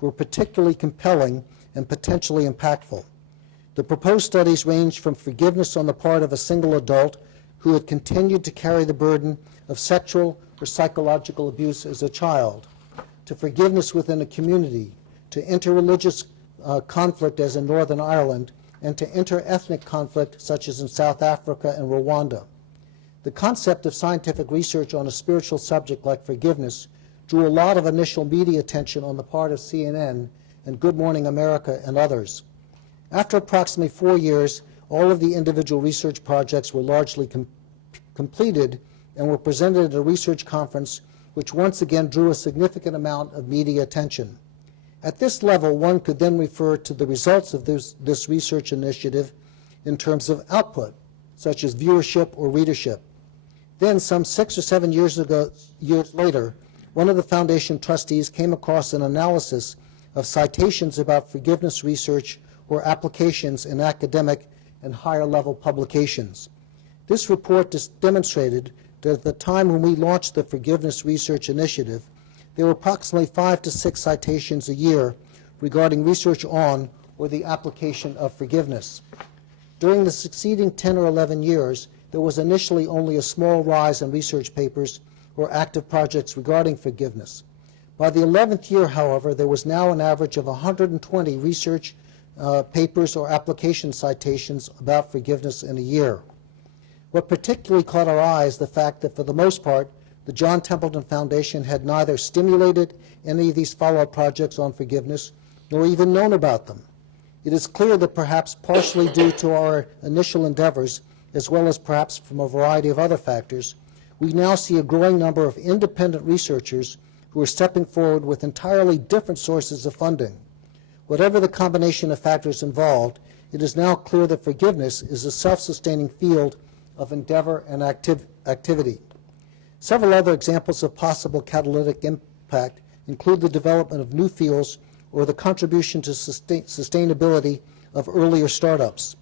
were particularly compelling and potentially impactful. The proposed studies ranged from forgiveness on the part of a single adult who had continued to carry the burden of sexual or psychological abuse as a child, to forgiveness within a community, to interreligious conflict as in Northern Ireland, and to inter-ethnic conflict such as in South Africa and Rwanda. The concept of scientific research on a spiritual subject like forgiveness drew a lot of initial media attention on the part of CNN and Good Morning America and others. After approximately 4 years, all of the individual research projects were largely completed and were presented at a research conference which once again drew a significant amount of media attention. At this level, one could then refer to the results of this research initiative in terms of output, such as viewership or readership. Then, some 6 or 7 years later, one of the foundation trustees came across an analysis of citations about forgiveness research or applications in academic and higher level publications. This report demonstrated that at the time when we launched the Forgiveness Research Initiative, there were approximately 5 to 6 citations a year regarding research on or the application of forgiveness. During the succeeding 10 or 11 years, there was initially only a small rise in research papers or active projects regarding forgiveness. By the 11th year, however, there was now an average of 120 research papers or application citations about forgiveness in a year. What particularly caught our eye is the fact that for the most part, the John Templeton Foundation had neither stimulated any of these follow-up projects on forgiveness nor even known about them. It is clear that perhaps partially due to our initial endeavors, as well as perhaps from a variety of other factors, we now see a growing number of independent researchers who are stepping forward with entirely different sources of funding. Whatever the combination of factors involved, it is now clear that forgiveness is a self-sustaining field of endeavor and activity. Several other examples of possible catalytic impact include the development of new fields or the contribution to sustainability of earlier startups.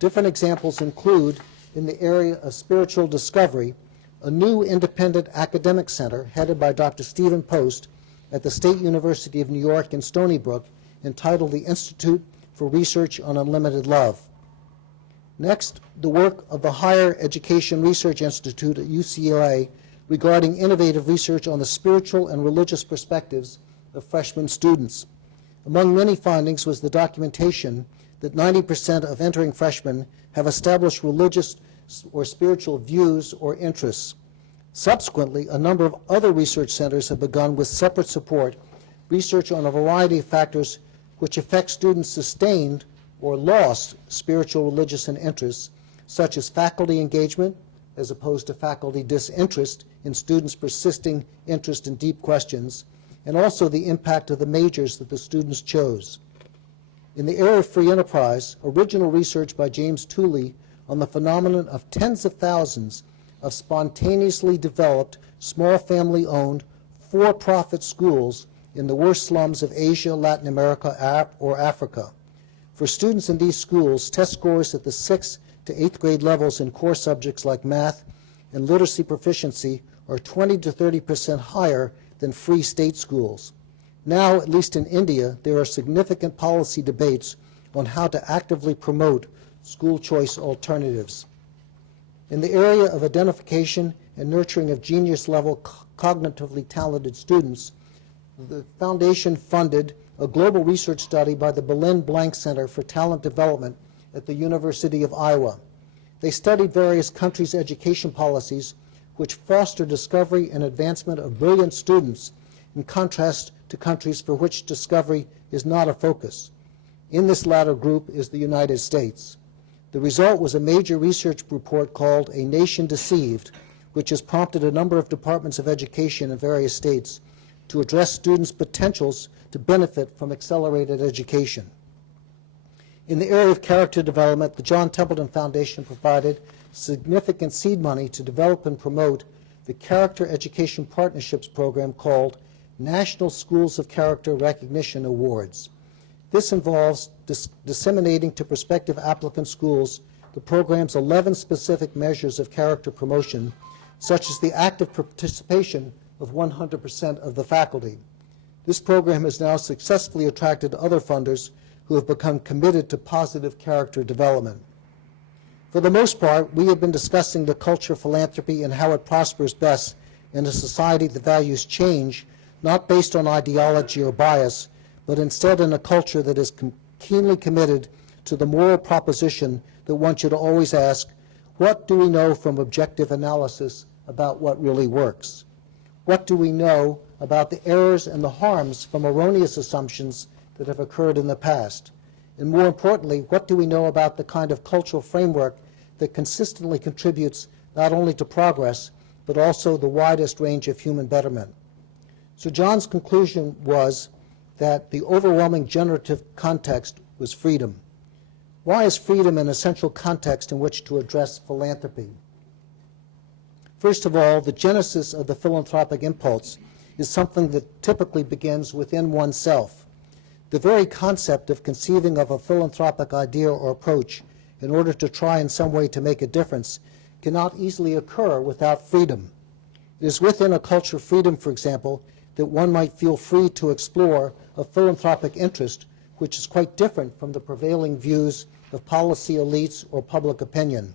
Different examples include, in the area of spiritual discovery, a new independent academic center headed by Dr. Stephen Post at the State University of New York in Stony Brook, entitled the Institute for Research on Unlimited Love. Next, the work of the Higher Education Research Institute at UCLA regarding innovative research on the spiritual and religious perspectives of freshman students. Among many findings was the documentation that 90% of entering freshmen have established religious or spiritual views or interests. Subsequently, a number of other research centers have begun with separate support research on a variety of factors which affect students' sustained or lost spiritual, religious, and interests, such as faculty engagement, as opposed to faculty disinterest in students' persisting interest in deep questions, and also the impact of the majors that the students chose. In the area of free enterprise, original research by James Tooley on the phenomenon of tens of thousands of spontaneously developed, small family-owned, for-profit schools in the worst slums of Asia, Latin America, or Africa. For students in these schools, test scores at the 6th to 8th grade levels in core subjects like math and literacy proficiency are 20 to 30% higher than free state schools. Now, at least in India, there are significant policy debates on how to actively promote school choice alternatives. In the area of identification and nurturing of genius-level cognitively talented students, the Foundation funded a global research study by the Berlin Blank Center for Talent Development at the University of Iowa. They studied various countries' education policies which foster discovery and advancement of brilliant students in contrast to countries for which discovery is not a focus. In this latter group is the United States. The result was a major research report called A Nation Deceived, which has prompted a number of departments of education in various states to address students' potentials to benefit from accelerated education. In the area of character development, the John Templeton Foundation provided significant seed money to develop and promote the Character Education Partnerships program called National Schools of Character Recognition Awards. This involves disseminating to prospective applicant schools the program's 11 specific measures of character promotion, such as the active participation of 100% of the faculty. This program has now successfully attracted other funders who have become committed to positive character development. For the most part, we have been discussing the culture of philanthropy and how it prospers best in a society that values change, not based on ideology or bias, but instead in a culture that is keenly committed to the moral proposition that one should always ask, what do we know from objective analysis about what really works? What do we know about the errors and the harms from erroneous assumptions that have occurred in the past? And more importantly, what do we know about the kind of cultural framework that consistently contributes not only to progress, but also the widest range of human betterment? So John's conclusion was that the overwhelming generative context was freedom. Why is freedom an essential context in which to address philanthropy? First of all, the genesis of the philanthropic impulse is something that typically begins within oneself. The very concept of conceiving of a philanthropic idea or approach in order to try in some way to make a difference cannot easily occur without freedom. It is within a culture of freedom, for example, that one might feel free to explore a philanthropic interest which is quite different from the prevailing views of policy elites or public opinion.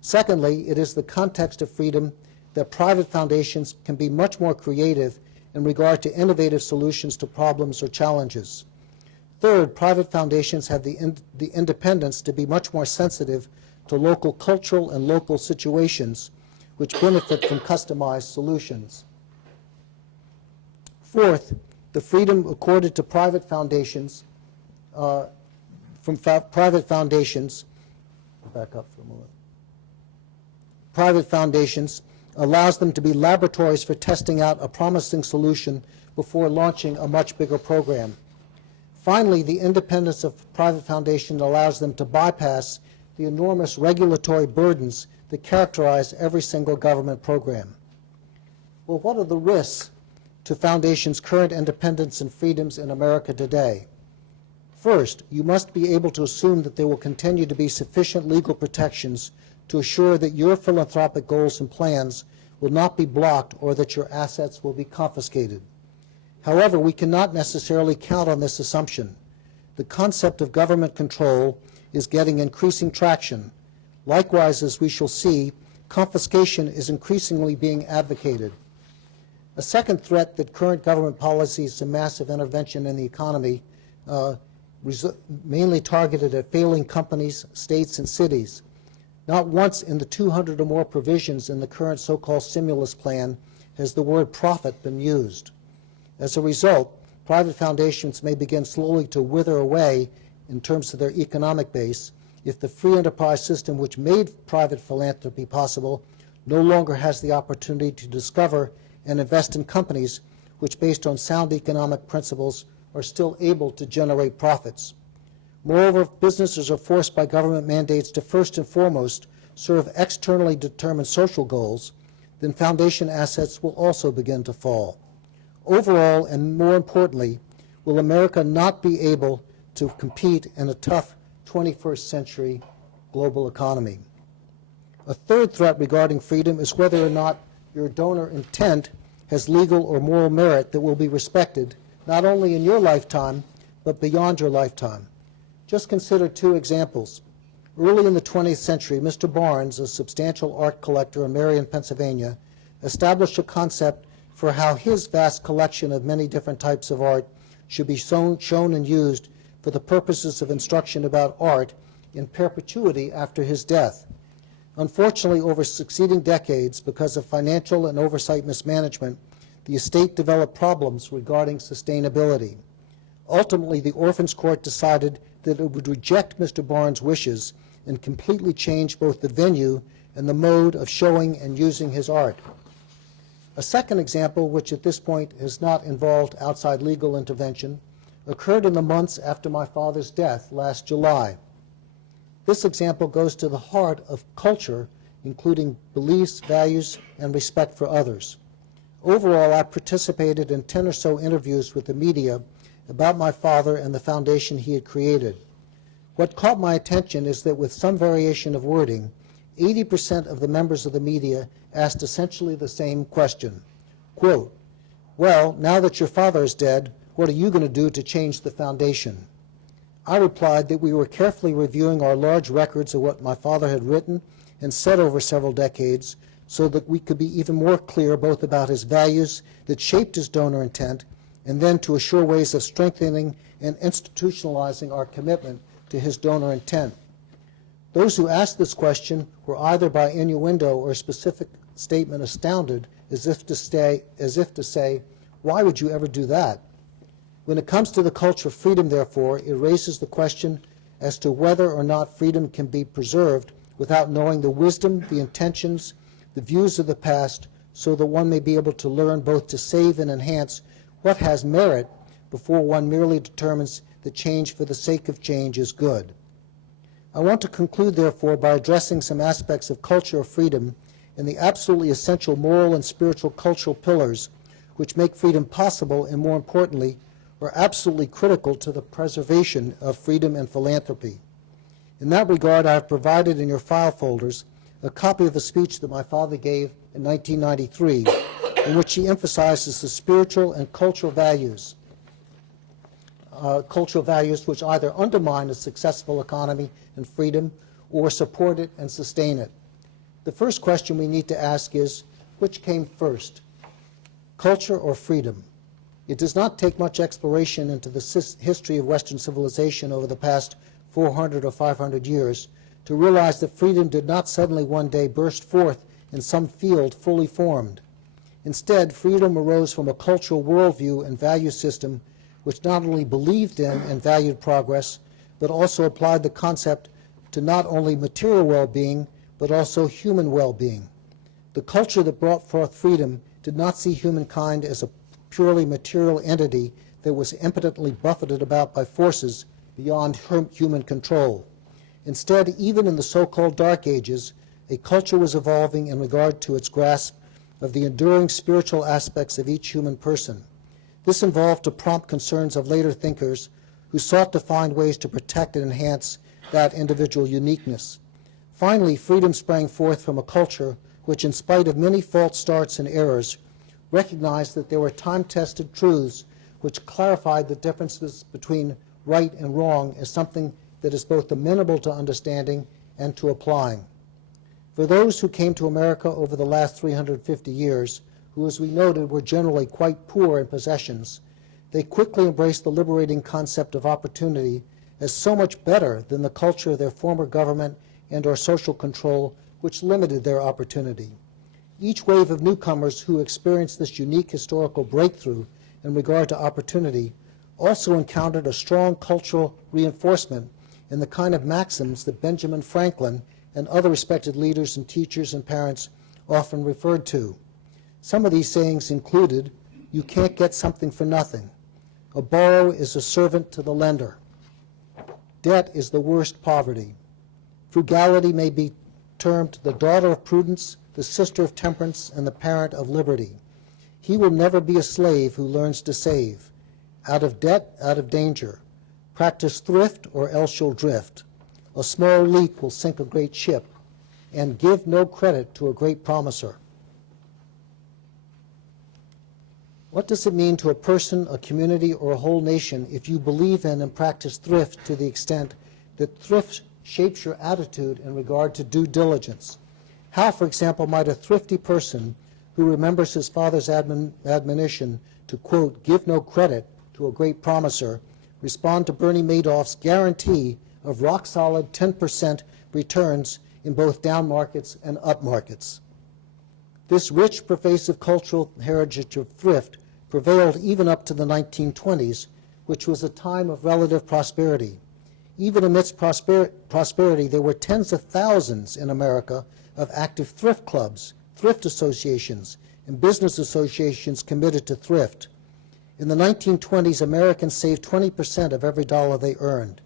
Secondly, it is the context of freedom that private foundations can be much more creative in regard to innovative solutions to problems or challenges. Third, private foundations have the independence to be much more sensitive to local cultural and local situations which benefit from customized solutions. Fourth, the freedom accorded to private foundations back up for a moment. Private foundations allows them to be laboratories for testing out a promising solution before launching a much bigger program. Finally, the independence of private foundation allows them to bypass the enormous regulatory burdens that characterize every single government program. Well, what are the risks to foundations' current independence and freedoms in America today? First, you must be able to assume that there will continue to be sufficient legal protections to assure that your philanthropic goals and plans will not be blocked or that your assets will be confiscated. However, we cannot necessarily count on this assumption. The concept of government control is getting increasing traction. Likewise, as we shall see, confiscation is increasingly being advocated. A second threat that current government policies and massive intervention in the economy, mainly targeted at failing companies, states, and cities. Not once in the 200 or more provisions in the current so-called stimulus plan has the word profit been used. As a result, private foundations may begin slowly to wither away in terms of their economic base if the free enterprise system which made private philanthropy possible no longer has the opportunity to discover and invest in companies which, based on sound economic principles, are still able to generate profits. Moreover, if businesses are forced by government mandates to first and foremost serve externally determined social goals, then foundation assets will also begin to fall. Overall, and more importantly, will America not be able to compete in a tough 21st century global economy? A third threat regarding freedom is whether or not your donor intent has legal or moral merit that will be respected not only in your lifetime, but beyond your lifetime. Just consider two examples. Early in the 20th century, Mr. Barnes, a substantial art collector in Marion, Pennsylvania, established a concept for how his vast collection of many different types of art should be shown and used for the purposes of instruction about art in perpetuity after his death. Unfortunately, over succeeding decades, because of financial and oversight mismanagement, the estate developed problems regarding sustainability. Ultimately, the Orphans Court decided that it would reject Mr. Barnes' wishes and completely change both the venue and the mode of showing and using his art. A second example, which at this point has not involved outside legal intervention, occurred in the months after my father's death last July. This example goes to the heart of culture, including beliefs, values, and respect for others. Overall, I participated in 10 or so interviews with the media about my father and the foundation he had created. What caught my attention is that with some variation of wording, 80% of the members of the media asked essentially the same question. Quote, "Well, now that your father is dead, What are you going to do to change the foundation? I replied that we were carefully reviewing our large records of what my father had written and said over several decades so that we could be even more clear both about his values that shaped his donor intent and then to assure ways of strengthening and institutionalizing our commitment to his donor intent. Those who asked this question were either by innuendo or specific statement astounded, as if to say, why would you ever do that? When it comes to the culture of freedom, therefore, it raises the question as to whether or not freedom can be preserved without knowing the wisdom, the intentions, the views of the past, so that one may be able to learn both to save and enhance what has merit before one merely determines that change for the sake of change is good. I want to conclude, therefore, by addressing some aspects of culture of freedom and the absolutely essential moral and spiritual cultural pillars which make freedom possible and, more importantly, are absolutely critical to the preservation of freedom and philanthropy. In that regard, I have provided in your file folders a copy of a speech that my father gave in 1993, in which he emphasizes the spiritual and cultural values which either undermine a successful economy and freedom or support it and sustain it. The first question we need to ask is, which came first, culture or freedom? It does not take much exploration into the history of Western civilization over the past 400 or 500 years to realize that freedom did not suddenly one day burst forth in some field fully formed. Instead, freedom arose from a cultural worldview and value system which not only believed in and valued progress, but also applied the concept to not only material well-being, but also human well-being. The culture that brought forth freedom did not see humankind as a purely material entity that was impotently buffeted about by forces beyond human control. Instead, even in the so-called Dark Ages, a culture was evolving in regard to its grasp of the enduring spiritual aspects of each human person. This involved to prompt concerns of later thinkers who sought to find ways to protect and enhance that individual uniqueness. Finally, freedom sprang forth from a culture which, in spite of many false starts and errors, recognized that there were time-tested truths which clarified the differences between right and wrong as something that is both amenable to understanding and to applying. For those who came to America over the last 350 years, who, as we noted, were generally quite poor in possessions, they quickly embraced the liberating concept of opportunity as so much better than the culture of their former government and or social control, which limited their opportunity. Each wave of newcomers who experienced this unique historical breakthrough in regard to opportunity also encountered a strong cultural reinforcement in the kind of maxims that Benjamin Franklin and other respected leaders and teachers and parents often referred to. Some of these sayings included, "You can't get something for nothing," "A borrower is a servant to the lender," "Debt is the worst poverty," "Frugality may be termed the daughter of prudence, the sister of temperance, and the parent of liberty. He will never be a slave who learns to save. Out of debt, out of danger. Practice thrift, or else you'll drift. A small leak will sink a great ship, and give no credit to a great promiser." What does it mean to a person, a community, or a whole nation if you believe in and practice thrift to the extent that thrift shapes your attitude in regard to due diligence? How, for example, might a thrifty person who remembers his father's admonition to, quote, "give no credit to a great promiser," respond to Bernie Madoff's guarantee of rock-solid 10% returns in both down markets and up markets? This rich, pervasive cultural heritage of thrift prevailed even up to the 1920s, which was a time of relative prosperity. Even amidst prosperity, there were tens of thousands in America of active thrift clubs, thrift associations, and business associations committed to thrift. In the 1920s, Americans saved 20% of every dollar they earned.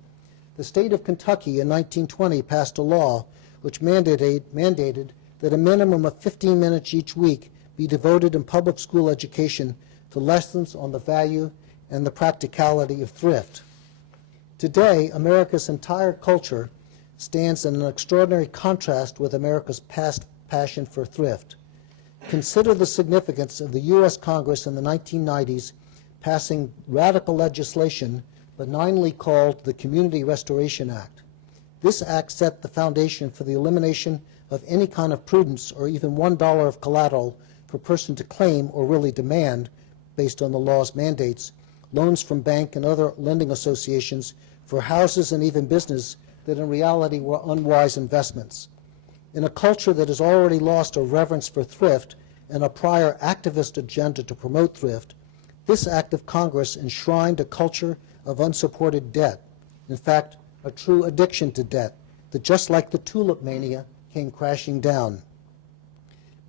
The state of Kentucky in 1920 passed a law which mandated that a minimum of 15 minutes each week be devoted in public school education to lessons on the value and the practicality of thrift. Today, America's entire culture stands in an extraordinary contrast with America's past passion for thrift. Consider the significance of the U.S. Congress in the 1990s passing radical legislation benignly called the Community Restoration Act. This act set the foundation for the elimination of any kind of prudence or even $1 of collateral for a person to claim or really demand, based on the law's mandates, loans from bank and other lending associations for houses and even business that in reality were unwise investments. In a culture that has already lost a reverence for thrift and a prior activist agenda to promote thrift, this act of Congress enshrined a culture of unsupported debt, in fact, a true addiction to debt that, just like the tulip mania, came crashing down.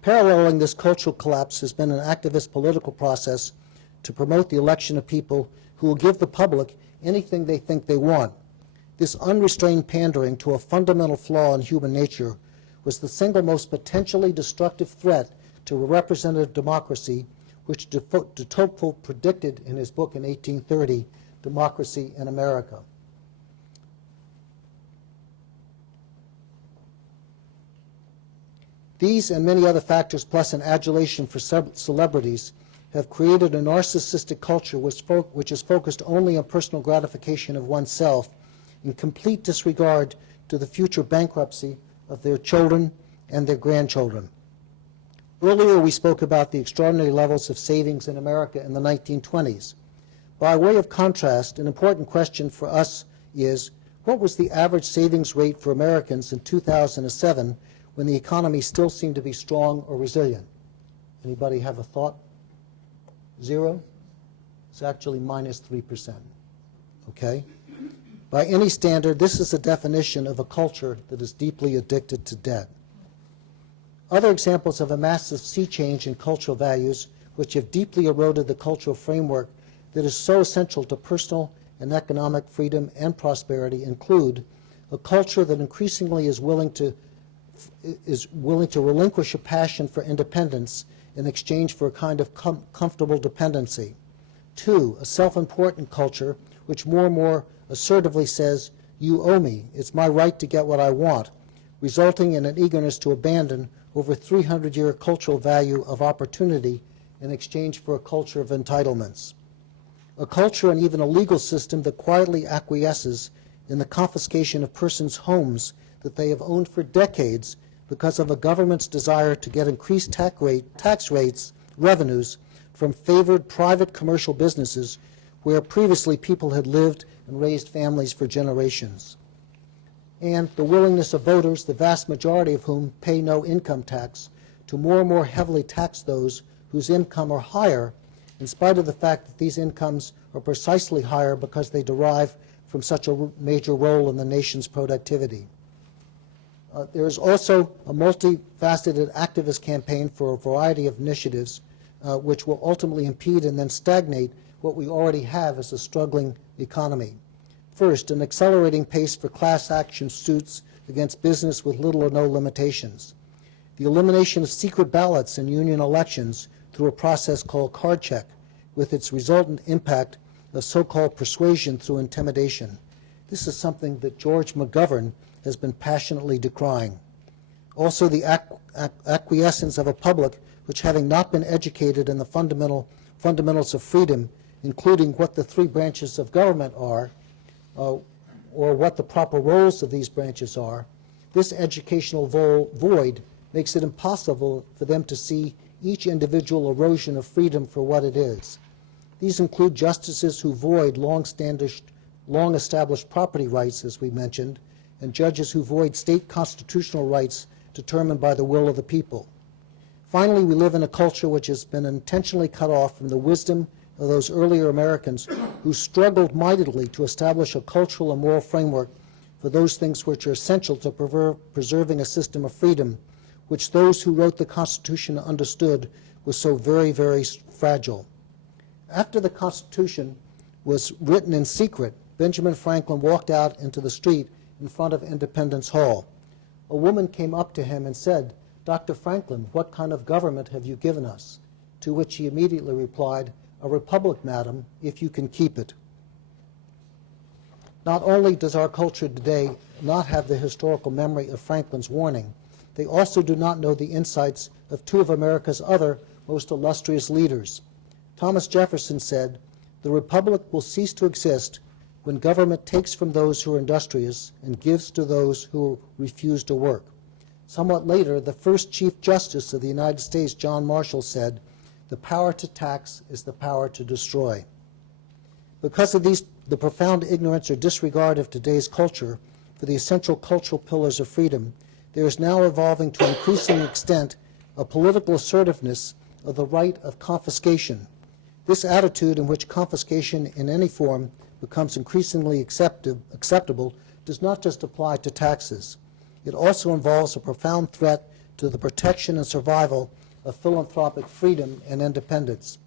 Paralleling this cultural collapse has been an activist political process to promote the election of people who will give the public anything they think they want. This unrestrained pandering to a fundamental flaw in human nature was the single most potentially destructive threat to a representative democracy, which de Tocqueville predicted in his book in 1830, Democracy in America. These and many other factors, plus an adulation for celebrities, have created a narcissistic culture which is focused only on personal gratification of oneself, in complete disregard to the future bankruptcy of their children and their grandchildren. Earlier we spoke about the extraordinary levels of savings in America in the 1920s. By way of contrast, an important question for us is, what was the average savings rate for Americans in 2007 when the economy still seemed to be strong or resilient? Anybody have a thought? 0? It's actually minus 3%. Okay? By any standard, this is a definition of a culture that is deeply addicted to debt. Other examples of a massive sea change in cultural values, which have deeply eroded the cultural framework that is so essential to personal and economic freedom and prosperity, include a culture that increasingly is willing to relinquish a passion for independence in exchange for a kind of comfortable dependency. 2, a self-important culture which more and more assertively says, you owe me, it's my right to get what I want, resulting in an eagerness to abandon over 300-year cultural value of opportunity in exchange for a culture of entitlements. A culture and even a legal system that quietly acquiesces in the confiscation of persons' homes that they have owned for decades because of a government's desire to get increased tax revenues from favored private commercial businesses where previously people had lived and raised families for generations. And the willingness of voters, the vast majority of whom pay no income tax, to more and more heavily tax those whose income are higher, in spite of the fact that these incomes are precisely higher because they derive from such a major role in the nation's productivity. There is also a multifaceted activist campaign for a variety of initiatives which will ultimately impede and then stagnate what we already have as a struggling economy. First, an accelerating pace for class action suits against business with little or no limitations. The elimination of secret ballots in union elections through a process called card check, with its resultant impact of so-called persuasion through intimidation. This is something that George McGovern has been passionately decrying. Also, the acquiescence of a public which, having not been educated in the fundamentals of freedom, including what the 3 branches of government are, or what the proper roles of these branches are, this educational void makes it impossible for them to see each individual erosion of freedom for what it is. These include justices who void long-established property rights, as we mentioned, and judges who void state constitutional rights determined by the will of the people. Finally, we live in a culture which has been intentionally cut off from the wisdom of those earlier Americans who struggled mightily to establish a cultural and moral framework for those things which are essential to preserving a system of freedom, which those who wrote the Constitution understood was so very, very fragile. After the Constitution was written in secret, Benjamin Franklin walked out into the street in front of Independence Hall. A woman came up to him and said, "Dr. Franklin, what kind of government have you given us?" To which he immediately replied, "A republic, madam, if you can keep it." Not only does our culture today not have the historical memory of Franklin's warning, they also do not know the insights of 2 of America's other most illustrious leaders. Thomas Jefferson said, The republic will cease to exist when government takes from those who are industrious and gives to those who refuse to work. Somewhat later, the first Chief Justice of the United States, John Marshall, said, "The power to tax is the power to destroy." Because of the profound ignorance or disregard of today's culture for the essential cultural pillars of freedom, there is now evolving to an increasing extent a political assertiveness of the right of confiscation. This attitude, in which confiscation in any form becomes increasingly acceptable, does not just apply to taxes. It also involves a profound threat to the protection and survival of philanthropic freedom and independence.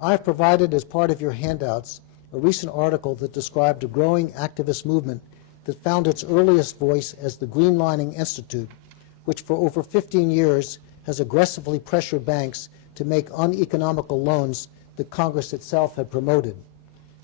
I have provided, as part of your handouts, a recent article that described a growing activist movement that found its earliest voice as the Greenlining Institute, which for over 15 years has aggressively pressured banks to make uneconomical loans that Congress itself had promoted.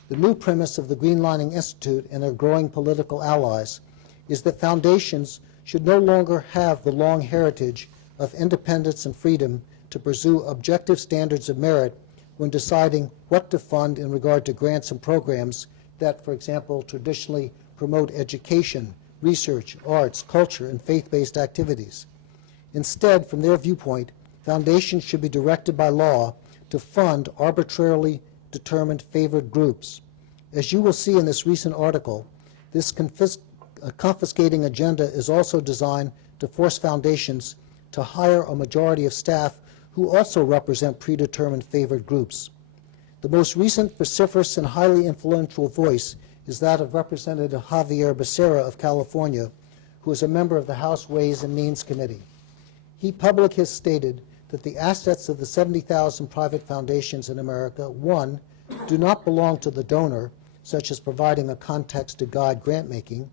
The new premise of the Greenlining Institute and their growing political allies is that foundations should no longer have the long heritage of independence and freedom to pursue objective standards of merit when deciding what to fund in regard to grants and programs that, for example, traditionally promote education, research, arts, culture, and faith-based activities. Instead, from their viewpoint, foundations should be directed by law to fund arbitrarily determined favored groups. As you will see in this recent article, this confiscating agenda is also designed to force foundations to hire a majority of staff who also represent predetermined favored groups. The most recent vociferous and highly influential voice is that of Representative Javier Becerra of California, who is a member of the House Ways and Means Committee. He publicly has stated that the assets of the 70,000 private foundations in America, 1, do not belong to the donor, such as providing a context to guide grant making,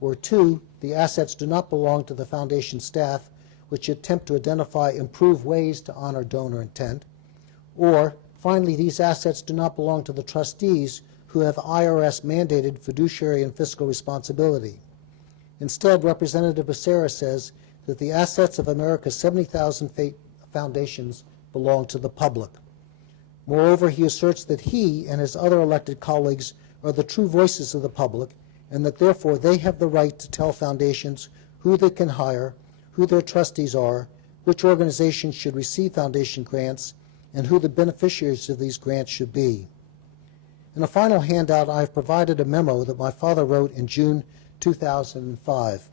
or 2, the assets do not belong to the foundation staff, which attempt to identify improved ways to honor donor intent, or finally, these assets do not belong to the trustees who have IRS-mandated fiduciary and fiscal responsibility. Instead, Representative Becerra says that the assets of America's 70,000 foundations belong to the public. Moreover, he asserts that he and his other elected colleagues are the true voices of the public, and that therefore they have the right to tell foundations who they can hire, who their trustees are, which organizations should receive foundation grants, and who the beneficiaries of these grants should be. In a final handout, I have provided a memo that my father wrote in June 2005.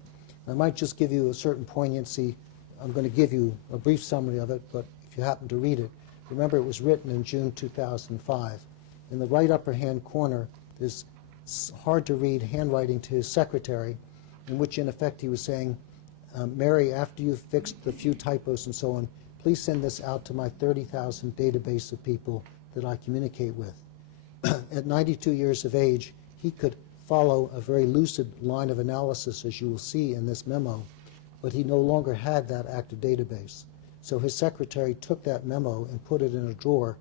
I might just give you a certain poignancy. I'm going to give you a brief summary of it, but if you happen to read it, remember it was written in June 2005. In the right upper hand corner, there's hard-to-read handwriting to his secretary, in which, in effect, he was saying, Mary, after you've fixed the few typos and so on, please send this out to my 30,000 database of people that I communicate with. At 92 years of age, he could follow a very lucid line of analysis, as you will see in this memo, but he no longer had that active database. So his secretary took that memo and put it in a drawer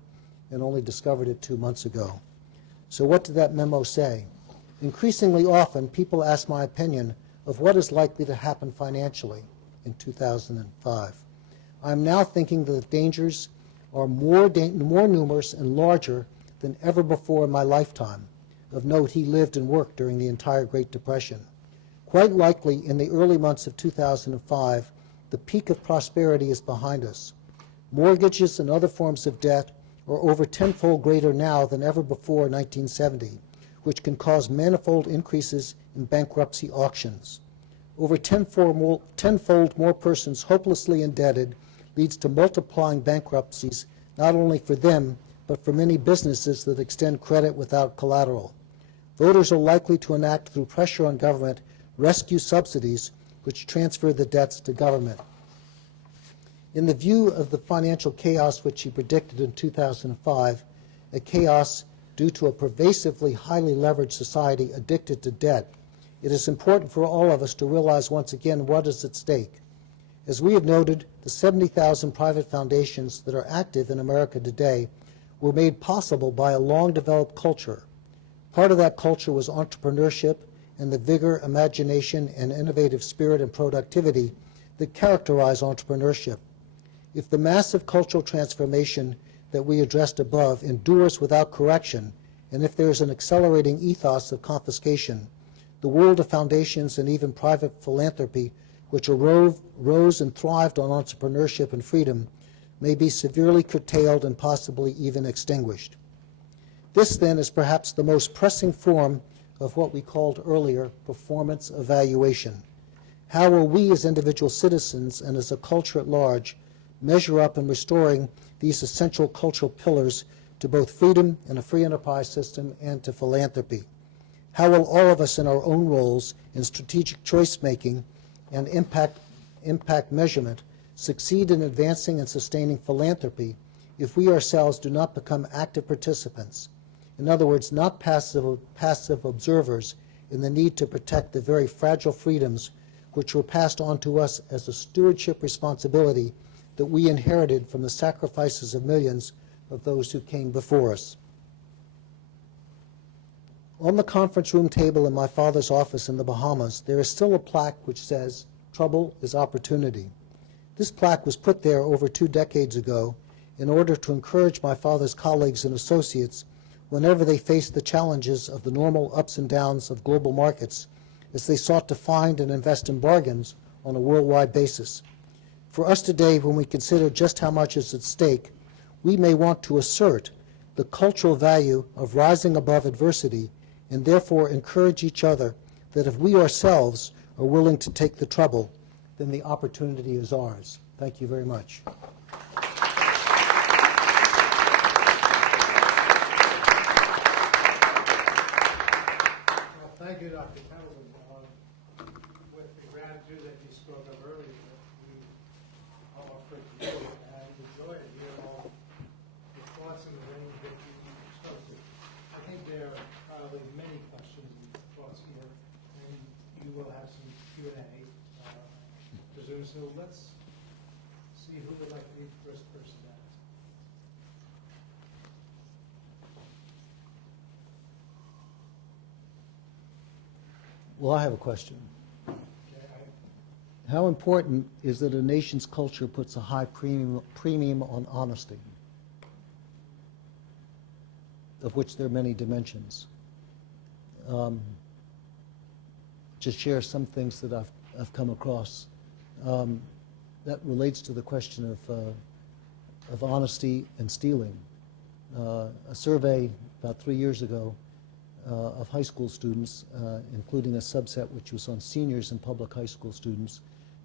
and only discovered it 2 months ago. So what did that memo say? Increasingly often, people ask my opinion of what is likely to happen financially in 2005. I am now thinking that the dangers are more numerous and larger than ever before in my lifetime. Of note, he lived and worked during the entire Great Depression. Quite likely, in the early months of 2005, the peak of prosperity is behind us. Mortgages and other forms of debt are over tenfold greater now than ever before 1970, which can cause manifold increases in bankruptcy auctions. Over tenfold more persons hopelessly indebted leads to multiplying bankruptcies, not only for them, but for many businesses that extend credit without collateral. Voters are likely to enact, through pressure on government, rescue subsidies which transfer the debts to government. In the view of the financial chaos which he predicted in 2005, a chaos due to a pervasively highly leveraged society addicted to debt, it is important for all of us to realize once again what is at stake. As we have noted, the 70,000 private foundations that are active in America today were made possible by a long-developed culture. Part of that culture was entrepreneurship and the vigor, imagination, and innovative spirit and productivity that characterize entrepreneurship. If the massive cultural transformation that we addressed above endures without correction, and if there is an accelerating ethos of confiscation, the world of foundations and even private philanthropy, which rose and thrived on entrepreneurship and freedom, may be severely curtailed and possibly even extinguished. This, then, is perhaps the most pressing form of what we called earlier performance evaluation. How will we as individual citizens and as a culture at large measure up in restoring these essential cultural pillars to both freedom and a free enterprise system and to philanthropy? How will all of us in our own roles in strategic choice making and impact measurement succeed in advancing and sustaining philanthropy if we ourselves do not become active participants? In other words, not passive observers in the need to protect the very fragile freedoms which were passed on to us as a stewardship responsibility that we inherited from the sacrifices of millions of those who came before us. On the conference room table in my father's office in the Bahamas, there is still a plaque which says, "Trouble is opportunity." This plaque was put there over 2 decades ago in order to encourage my father's colleagues and associates whenever they faced the challenges of the normal ups and downs of global markets as they sought to find and invest in bargains on a worldwide basis. For us today, when we consider just how much is at stake, we may want to assert the cultural value of rising above adversity and therefore encourage each other that if we ourselves are willing to take the trouble, then the opportunity is ours. Thank you very much. Thank you, Dr. Templeton. With the gratitude that you spoke of earlier, we offer to you and enjoy it. Hear all the thoughts and the range that you expressed. I think there are probably many questions and thoughts here, and you will have some Q&A, presume. So let's see who would like to be the first person to ask. Well, I have a question. Okay, How important is that a nation's culture puts a high premium on honesty, of which there are many dimensions? Just share some things that I've come across. That relates to the question of honesty and stealing. A survey about 3 years ago of high school students, including a subset which was on seniors and public high school students,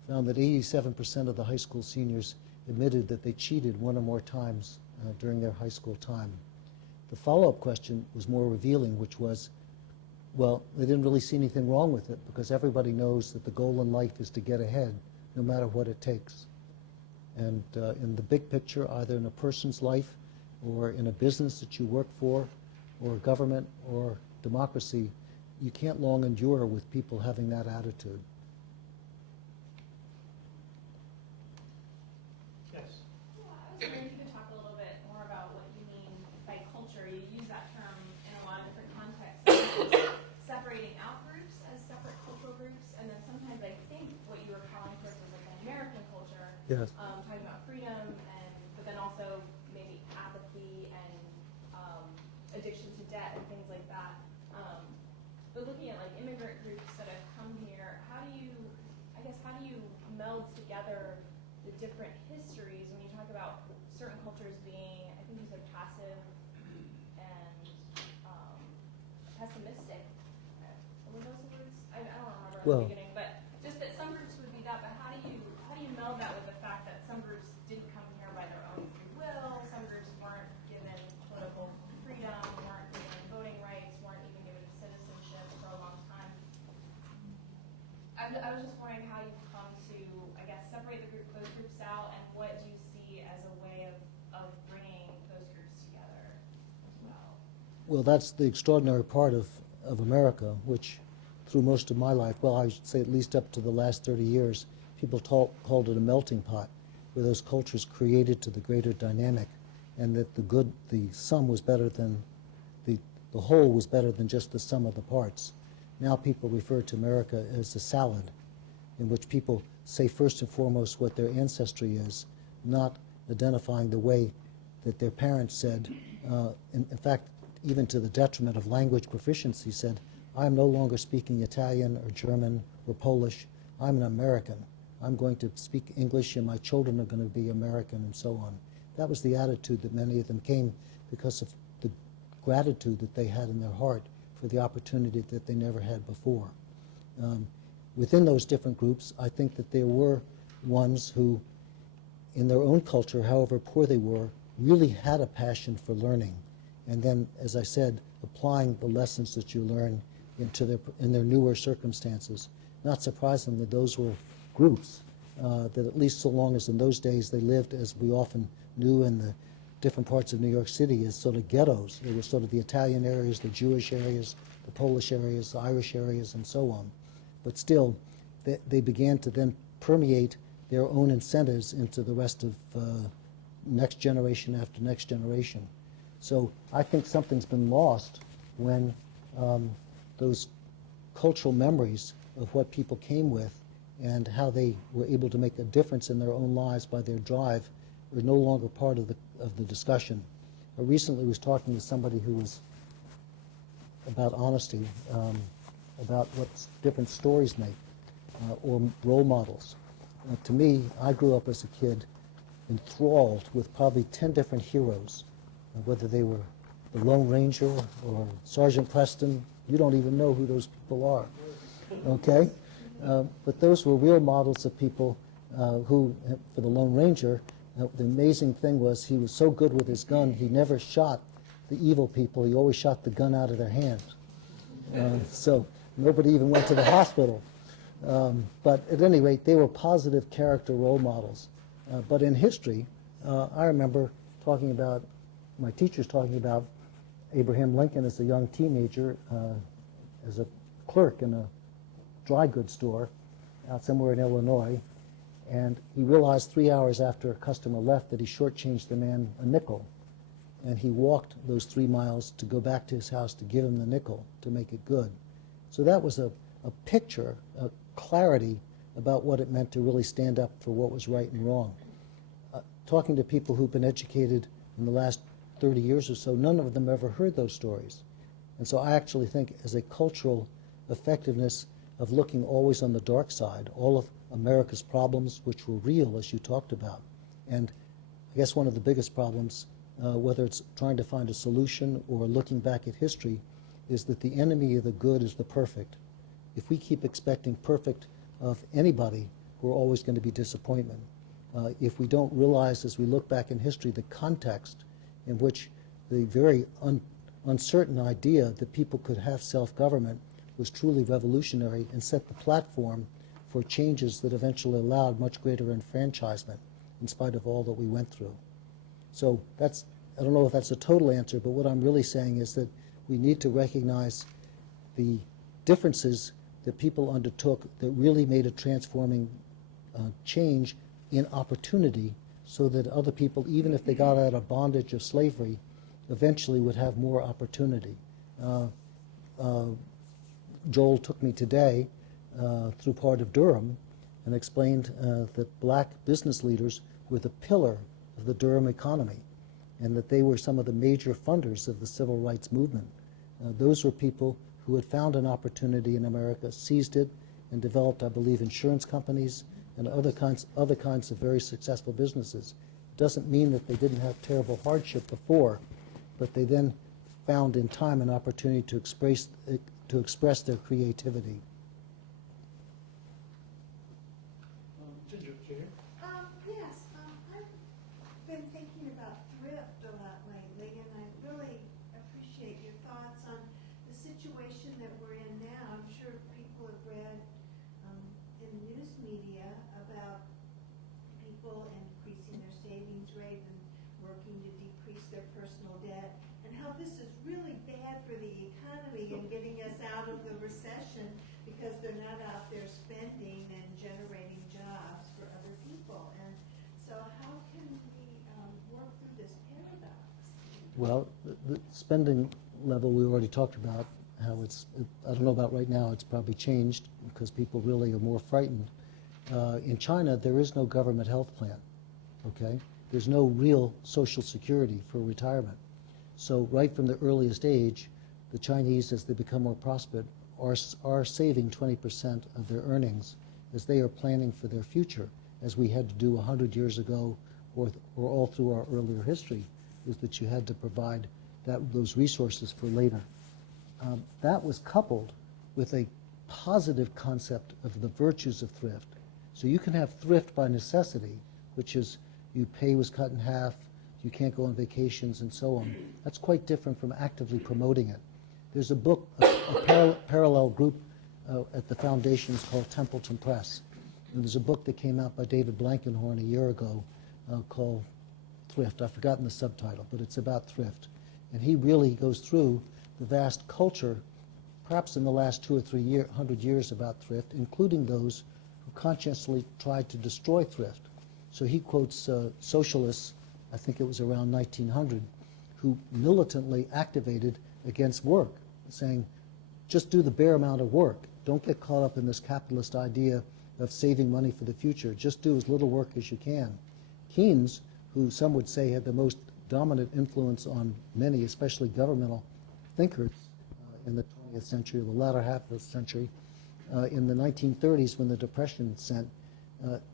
found that 87% of the high school seniors admitted that they cheated 1 or more times during their high school time. The follow-up question was more revealing, which was, well, they didn't really see anything wrong with it because everybody knows that the goal in life is to get ahead no matter what it takes. And in the big picture, either in a person's life or in a business that you work for or government or democracy, you can't long endure with people having that attitude. yes. Yeah, I was wondering if you could talk a little bit more about what you mean by culture. You use that term in a lot of different contexts, separating out groups as separate cultural groups, and then sometimes I think what you were calling for was like an American culture, Yes. talking about freedom, but then also maybe apathy and addiction to debt and things like that. But looking at like immigrant groups that have come here, how do you meld together the different histories when you talk about certain cultures being, I think you said passive and pessimistic? Were those the words? I don't remember at Well, the beginning, but just that some groups would be that. But how do you meld that with the fact that some groups didn't come here by their own free will, some groups weren't given political freedom, weren't given voting rights, weren't even given citizenship for a long time? I was just wondering how you come to, I guess, separate those groups out, and what do you see as a way of bringing those groups together as well? Well, that's the extraordinary part of America, which through most of my life, well, I should say at least up to the last 30 years, people called it a melting pot, where those cultures created to the greater dynamic, and that the sum was better than, the whole was better than just the sum of the parts. Now people refer to America as a salad, in which people say first and foremost what their ancestry is, not identifying the way that their parents said. In fact, even to the detriment of language proficiency, said, I'm no longer speaking Italian or German or Polish. I'm an American. I'm going to speak English and my children are going to be American, and so on. That was the attitude that many of them came because of the gratitude that they had in their heart for the opportunity that they never had before. Within those different groups, I think that there were ones who, in their own culture, however poor they were, really had a passion for learning. And then, as I said, applying the lessons that you learn in their newer circumstances. Not surprisingly, those were groups that, at least so long as in those days they lived, as we often knew in the different parts of New York City, as sort of ghettos. They were sort of the Italian areas, the Jewish areas, the Polish areas, the Irish areas, and so on. But still, they began to then permeate their own incentives into the rest of next generation after next generation. So I think something's been lost when those cultural memories of what people came with and how they were able to make a difference in their own lives by their drive are no longer part of the discussion. I recently was talking to somebody who was about honesty, about what different stories make, or role models. To me, I grew up as a kid enthralled with probably 10 different heroes, whether they were the Lone Ranger or Sergeant Preston. You don't even know who those people are, okay? But those were real models of people who, for the Lone Ranger, the amazing thing was he was so good with his gun, he never shot the evil people. He always shot the gun out of their hands. So nobody even went to the hospital. But at any rate, they were positive character role models. But in history, I remember my teachers talking about Abraham Lincoln as a young teenager, as a clerk in a dry goods store out somewhere in Illinois. And he realized 3 hours after a customer left that he shortchanged the man a nickel. And he walked those 3 miles to go back to his house to give him the nickel to make it good. So that was a picture, a clarity about what it meant to really stand up for what was right and wrong. Talking to people who've been educated in the last 30 years or so, none of them ever heard those stories. And so I actually think as a cultural effectiveness of looking always on the dark side, all of America's problems, which were real, as you talked about. And I guess one of the biggest problems, whether it's trying to find a solution or looking back at history, is that the enemy of the good is the perfect. If we keep expecting perfect of anybody, we're always going to be disappointment. If we don't realize as we look back in history the context in which the very uncertain idea that people could have self-government was truly revolutionary and set the platform for changes that eventually allowed much greater enfranchisement in spite of all that we went through. So I don't know if that's a total answer, but what I'm really saying is that we need to recognize the differences that people undertook that really made a transforming change in opportunity so that other people, even if they got out of bondage of slavery, eventually would have more opportunity. Joel took me today through part of Durham and explained that black business leaders were the pillar of the Durham economy and that they were some of the major funders of the civil rights movement. Those were people who had found an opportunity in America, seized it, and developed, I believe, insurance companies and other kinds of very successful businesses. It doesn't mean that they didn't have terrible hardship before, but they then found in time an opportunity to express their creativity. Ginger, Junior? Yes, I've been thinking about thrift a lot lately, and I really appreciate your thoughts on the situation that we're in now. I'm sure people have read in the news media about people increasing their savings rate and working to decrease their personal debt, and how this is really bad for the economy and getting us out of the recession because they're not out there spending and generating jobs for other people. And so how can we work through this paradox? Well, the spending level we already talked about, how I don't know about right now, it's probably changed because people really are more frightened. In China, there is no government health plan, okay? There's no real social security for retirement. So right from the earliest age, the Chinese, as they become more prosperous, are saving 20% of their earnings as they are planning for their future, as we had to do 100 years ago or all through our earlier history, is that you had to provide those resources for later. That was coupled with a positive concept of the virtues of thrift. So you can have thrift by necessity, which is your pay was cut in half, you can't go on vacations and so on. That's quite different from actively promoting it. There's a book, a parallel group at the foundation is called Templeton Press. And there's a book that came out by David Blankenhorn a year ago called Thrift. I've forgotten the subtitle, but it's about thrift. And he really goes through the vast culture, perhaps in the last 2 or 3 hundred years about thrift, including those who consciously tried to destroy thrift. So he quotes socialists, I think it was around 1900, who militantly activated against work, saying, just do the bare amount of work. Don't get caught up in this capitalist idea of saving money for the future. Just do as little work as you can. Keynes, who some would say had the most dominant influence on many, especially governmental thinkers in the 20th century, the latter half of the century, in the 1930s when the Depression set,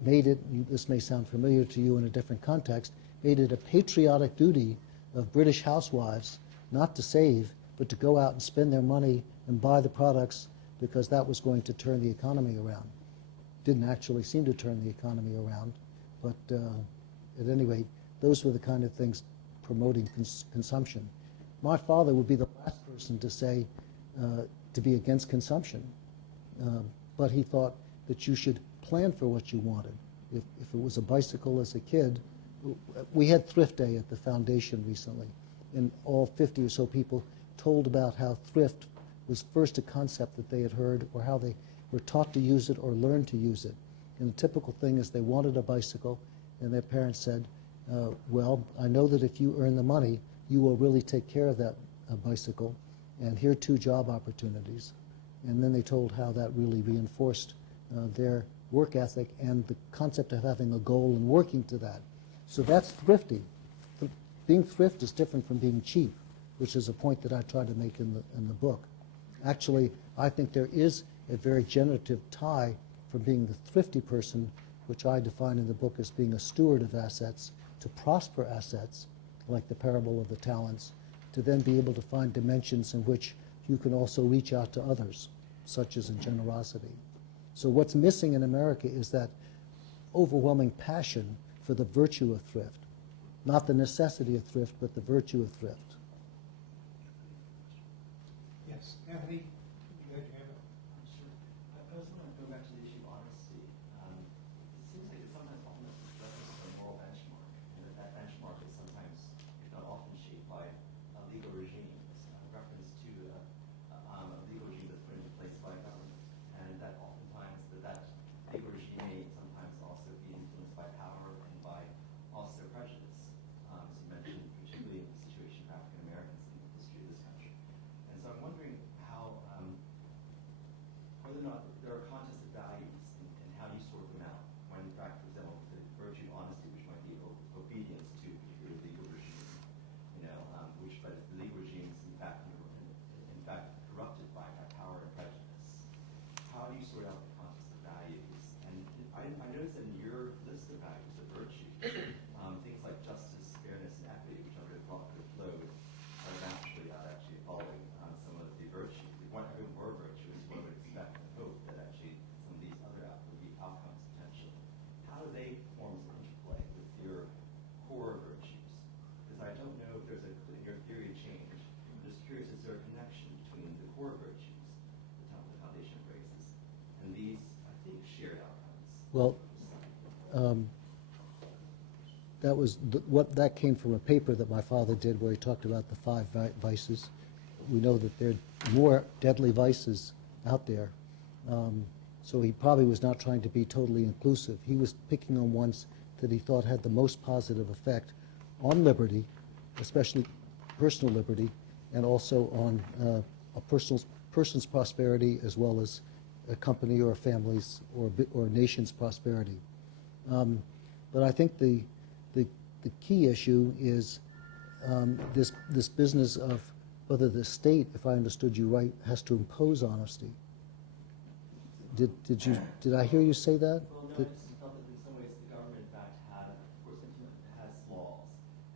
made it, this may sound familiar to you in a different context, made it a patriotic duty of British housewives not to save, but to go out and spend their money and buy the products because that was going to turn the economy around. Didn't actually seem to turn the economy around, but at any rate, those were the kind of things promoting consumption. My father would be the last person to say to be against consumption, but he thought that you should plan for what you wanted. If it was a bicycle as a kid, we had Thrift Day at the foundation recently, and all 50 or so people told about how thrift was first a concept that they had heard or how they were taught to use it or learned to use it. And the typical thing is they wanted a bicycle, and their parents said, well, I know that if you earn the money, you will really take care of that bicycle, and here are 2 job opportunities. And then they told how that really reinforced their work ethic and the concept of having a goal and working to that. So that's thrifty. Being thrift is different from being cheap, which is a point that I try to make in the book. Actually, I think there is a very generative tie from being the thrifty person, which I define in the book as being a steward of assets, to prosper assets, like the parable of the talents, to then be able to find dimensions in which you can also reach out to others, such as in generosity. So what's missing in America is that overwhelming passion for the virtue of thrift. Not the necessity of thrift, but the virtue of thrift. Yes, Anthony, you had your hand up. Sure. I was going to go back to the issue of honesty. It seems like it's sometimes almost reference to a moral benchmark, and that benchmark is sometimes, if not often, shaped by legal regimes, reference to a legal regime that's put into place by government, and that oftentimes that legal regime may sometimes also be influenced by power and by also prejudice. As you mentioned, particularly in the situation of African Americans in the history of this country. And so I'm wondering how, whether or not there are contests of values and how you sort them out. When in fact, for example, the virtue of honesty, which might be obedience to a particular legal regime, which but the legal regime is in fact corrupted by power and prejudice. How do you sort out the contest of values? And I noticed that in your list of values, the virtues, things like justice, fairness, and equity, which I would have thought could have flowed naturally out actually following some of the virtues. If one of them were virtues, one would expect and hope that actually some of these other would be outcomes potentially. How do they form some interplay with your core virtues? Because I don't know if there's in your theory of change, I'm just curious, is there a connection between the core virtues the Templeton Foundation embraces and these, I think, shared outcomes? Well, that came from a paper that my father did where he talked about the 5 vices. We know that there are more deadly vices out there. So he probably was not trying to be totally inclusive. He was picking on ones that he thought had the most positive effect on liberty, especially personal liberty, and also on a person's prosperity as well as a company or a family's or a nation's prosperity. But I think the key issue is this business of whether the state, if I understood you right, has to impose honesty. Did I hear you say that? Well, no, I That- just felt that in some ways the government, in fact, of course, has laws,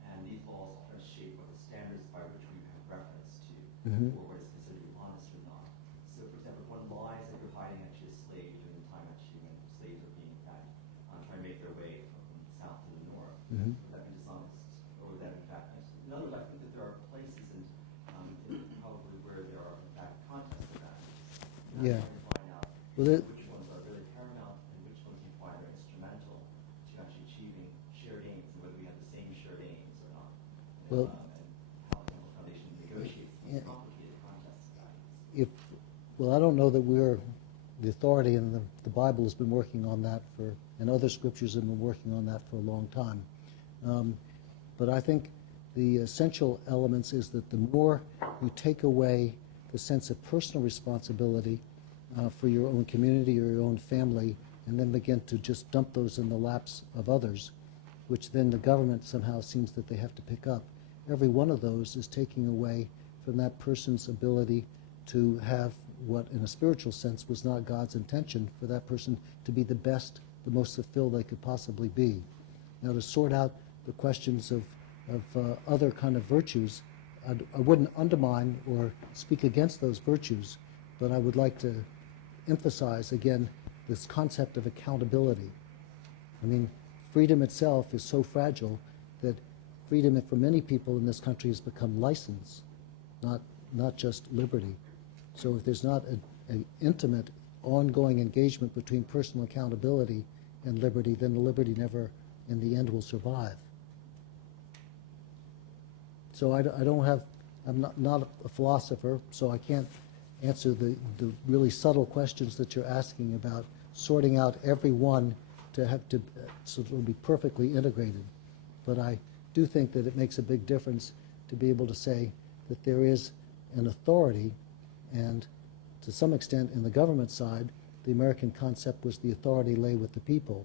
and these laws often shape what the standards by which we have reference to, Mhm. or what is considered to be honest or not. So, for example, if one lies that you're hiding actually a slave during the time actually when slaves are being, in fact, trying to make their way from the south to the north, Mhm. would that be dishonest? Or would that, in fact, in other words, I think that there are places probably where there are, in fact, contests of that. And Yeah. I'm trying to find out Well, that- which ones are really paramount and which ones you find are instrumental to actually achieving shared aims, and whether we have the same shared aims or not. Well- And how the Temple Foundation negotiates these Yeah. complicated contests of values. Well, I don't know that we're the authority, and the Bible has been working on that and other scriptures have been working on that for a long time. But I think the essential elements is that the more you take away the sense of personal responsibility for your own community or your own family, and then begin to just dump those in the laps of others, which then the government somehow seems that they have to pick up. Every one of those is taking away from that person's ability to have what, in a spiritual sense, was not God's intention for that person to be the best, the most fulfilled they could possibly be. Now, to sort out the questions of other kind of virtues, I wouldn't undermine or speak against those virtues, but I would like to emphasize again this concept of accountability. I mean, freedom itself is so fragile that freedom for many people in this country has become license, not just liberty. So if there's not an intimate, ongoing engagement between personal accountability and liberty, then the liberty never, in the end, will survive. So I'm not a philosopher, so I can't answer the really subtle questions that you're asking about sorting out every one so it will be perfectly integrated. But I do think that it makes a big difference to be able to say that there is an authority, and to some extent in the government side, the American concept was the authority lay with the people.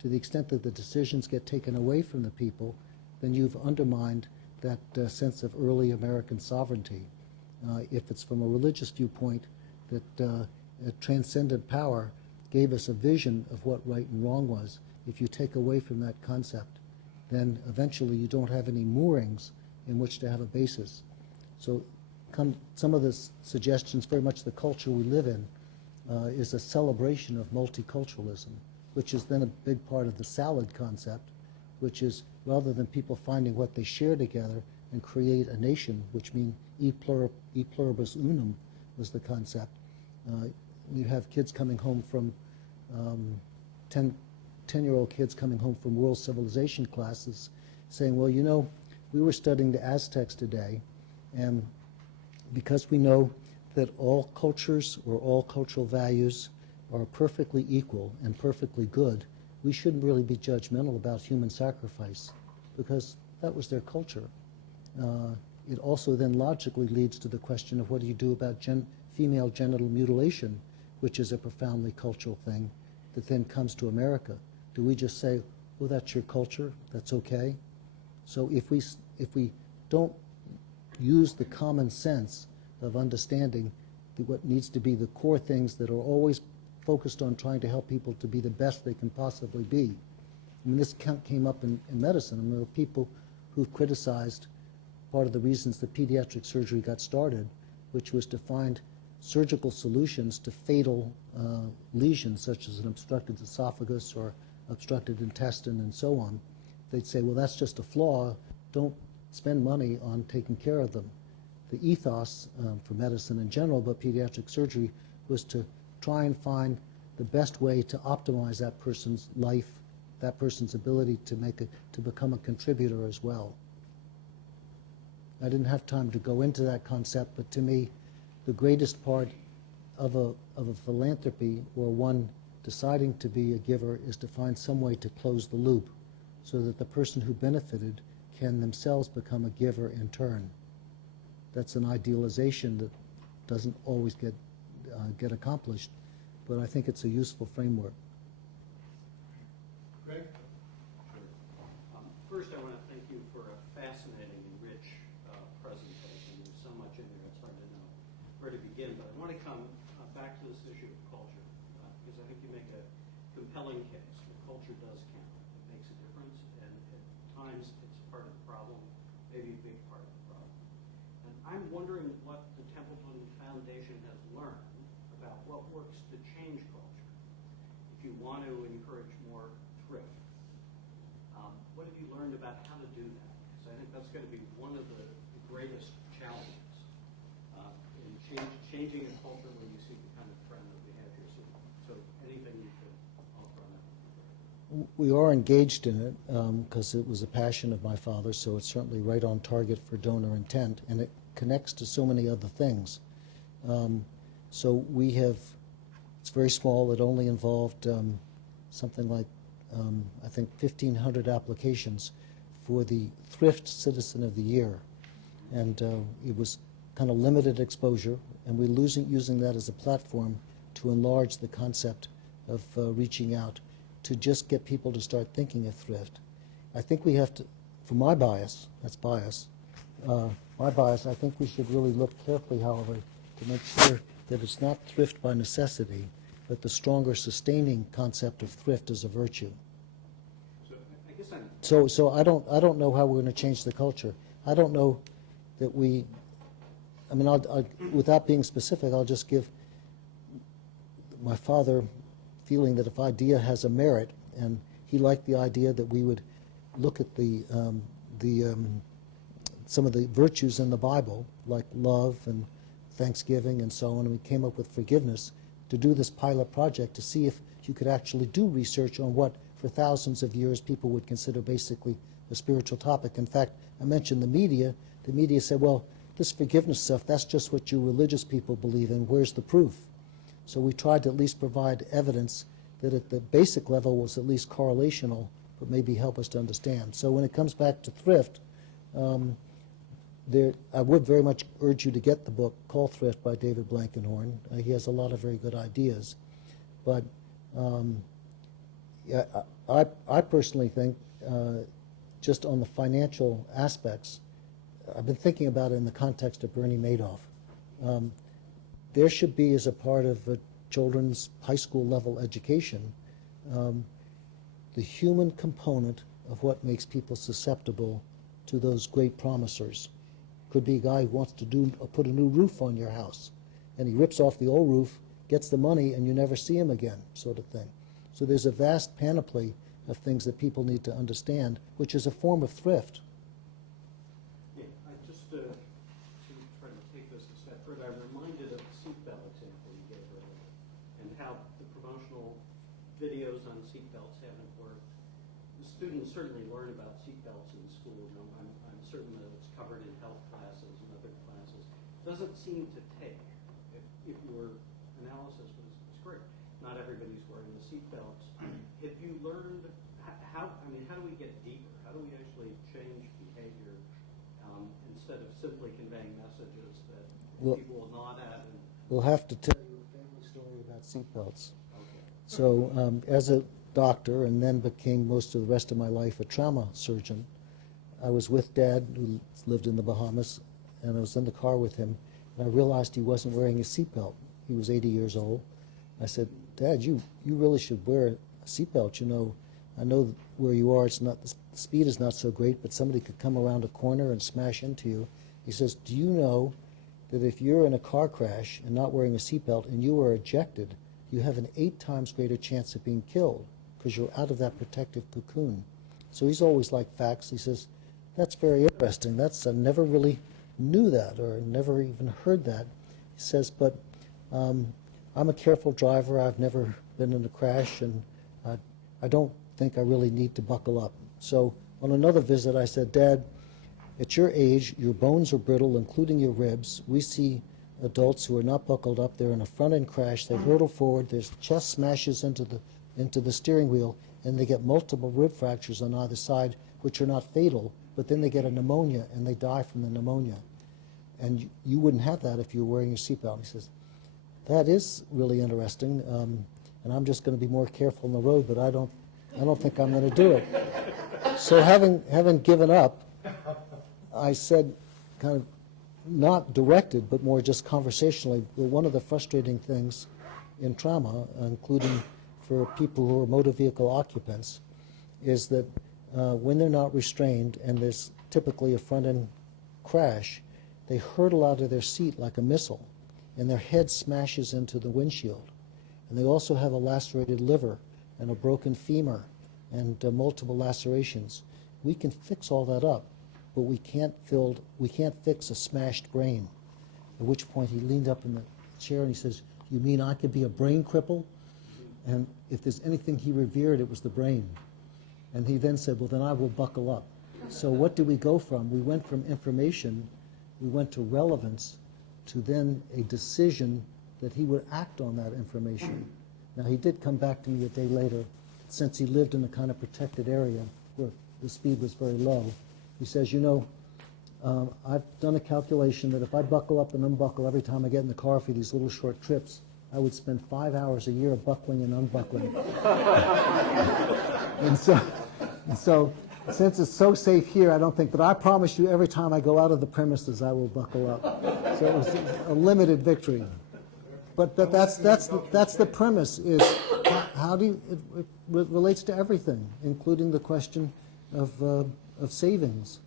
To the extent that the decisions get taken away from the people, then you've undermined that sense of early American sovereignty. If it's from a religious viewpoint, that a transcendent power gave us a vision of what right and wrong was, if you take away from that concept, then eventually you don't have any moorings in which to have a basis. So some of the suggestions, very much the culture we live in, is a celebration of multiculturalism, which is then a big part of the salad concept, which is rather than people finding what they share together and create a nation, which means e pluribus unum was the concept. You have kids coming home from 10-year-old kids coming home from world civilization classes saying, well, you know, we were studying the Aztecs today, and because we know that all cultures or all cultural values are perfectly equal and perfectly good, we shouldn't really be judgmental about human sacrifice because that was their culture. It also then logically leads to the question of what do you do about female genital mutilation, which is a profoundly cultural thing that then comes to America. Do we just say, oh, that's your culture, that's okay? So if we don't use the common sense of understanding what needs to be the core things that are always focused on trying to help people to be the best they can possibly be. I mean, this came up in medicine. I mean, there are people who've criticized part of the reasons that pediatric surgery got started, which was to find surgical solutions to fatal lesions, such as an obstructed esophagus or obstructed intestine and so on. They'd say, well, that's just a flaw. Don't spend money on taking care of them. The ethos for medicine in general, but pediatric surgery, was to try and find the best way to optimize that person's life, that person's ability to become a contributor as well. I didn't have time to go into that concept, but to me, the greatest part of a philanthropy or one deciding to be a giver is to find some way to close the loop so that the person who benefited can themselves become a giver in turn. That's an idealization that doesn't always get accomplished, but I think it's a useful framework. Greg? First, I want to thank you for a fascinating and where to begin, but I want to come back to this issue of culture, because I think you make a compelling case that culture does count. It makes a difference, and at times it's part of the problem, maybe a big part of the problem. And I'm wondering what the Templeton Foundation has learned about what works to change culture. If you want to encourage more thrift, what have you learned about how to do that? Because I think that's going to be one of the greatest challenges in changing a culture when you see the kind of trend that we have here. So anything you could offer on that? We are engaged in it because it was a passion of my father, so it's certainly right on target for donor intent, and it connects to so many other things. So we have, it's very small, it only involved something like, I think, 1,500 applications for the Thrift Citizen of the Year. And it was kind of limited exposure, and we're using that as a platform to enlarge the concept of reaching out to just get people to start thinking of thrift. I think we have to, for my bias, that's bias, my bias, I think we should really look carefully, however, to make sure that it's not thrift by necessity, but the stronger sustaining concept of thrift as a virtue. So I guess I'm So I don't know how we're going to change the culture. I don't know that we, I mean, without being specific, I'll just give my father feeling that if idea has a merit, and he liked the idea that we would look at some of the virtues in the Bible, like love and thanksgiving and so on, and we came up with forgiveness to do this pilot project to see if you could actually do research on what for thousands of years people would consider basically a spiritual topic. In fact, I mentioned the media. The media said, well, this forgiveness stuff, that's just what you religious people believe in. Where's the proof? So we tried to at least provide evidence that at the basic level was at least correlational, but maybe help us to understand. So when it comes back to thrift, I would very much urge you to get the book Call Thrift by David Blankenhorn. He has a lot of very good ideas. But yeah, I personally think just on the financial aspects, I've been thinking about it in the context of Bernie Madoff. There should be, as a part of a children's high school level education, the human component of what makes people susceptible to those great promisers. Could be a guy who wants to put a new roof on your house, and he rips off the old roof, gets the money, and you never see him again, sort of thing. So there's a vast panoply of things that people need to understand, which is a form of thrift. Yeah, I just to try to take this a step further, I'm reminded of the seatbelt example you gave earlier, and how the promotional videos on seatbelts haven't worked. The students certainly learn about seatbelts in school. You know, I'm certain that it's covered in health classes and other classes. Doesn't seem to take. If your analysis was great, not everybody's wearing the seatbelts. Have you learned how? I mean, how do we get deeper? How do we actually change behavior instead of simply conveying messages that people will nod at? And We'll have to tell you a family story about seatbelts. okay. So as a doctor, and then became most of the rest of my life a trauma surgeon, I was with Dad, who lived in the Bahamas, and I was in the car with him, and I realized he wasn't wearing his seatbelt. He was 80 years old. I said, Dad, you really should wear a seatbelt. You know, I know where you are, it's not, the speed is not so great, but somebody could come around a corner and smash into you. He says, do you know that if you're in a car crash and not wearing a seatbelt and you are ejected, you have an 8 times greater chance of being killed because you're out of that protective cocoon. So he's always liked facts. He says, that's very interesting. I never really knew that or never even heard that. He says, but I'm a careful driver. I've never been in a crash, and I don't think I really need to buckle up. So on another visit, I said, Dad, at your age, your bones are brittle, including your ribs. We see adults who are not buckled up. They're in a front-end crash. They hurtle forward. Their chest smashes into the steering wheel, and they get multiple rib fractures on either side, which are not fatal, but then they get a pneumonia, and they die from the pneumonia. And you wouldn't have that if you were wearing your seatbelt. He says, that is really interesting, and I'm just going to be more careful on the road, but I don't think I'm going to do it. So having given up, I said, kind of not directed, but more just conversationally, well, one of the frustrating things in trauma, including for people who are motor vehicle occupants, is that when they're not restrained and there's typically a front-end crash, they hurtle out of their seat like a missile, and their head smashes into the windshield. And they also have a lacerated liver and a broken femur and multiple lacerations. We can fix all that up, but we can't fix a smashed brain. At which point he leaned up in the chair and he says, "You mean I could be a brain cripple?" And if there's anything he revered, it was the brain. And he then said, "Well, then I will buckle up." So what do we go from? We went from information, we went to relevance, to then a decision that he would act on that information. Now, he did come back to me a day later, since he lived in a kind of protected area where the speed was very low. He says, "You know, I've done a calculation that if I buckle up and unbuckle every time I get in the car for these little short trips, I would spend 5 hours a year buckling and unbuckling." and so, since it's so safe here, I don't think, but I promise you every time I go out of the premises, I will buckle up. So it was a limited victory. But that's the premise, is how do you, it relates to everything, including the question of savings.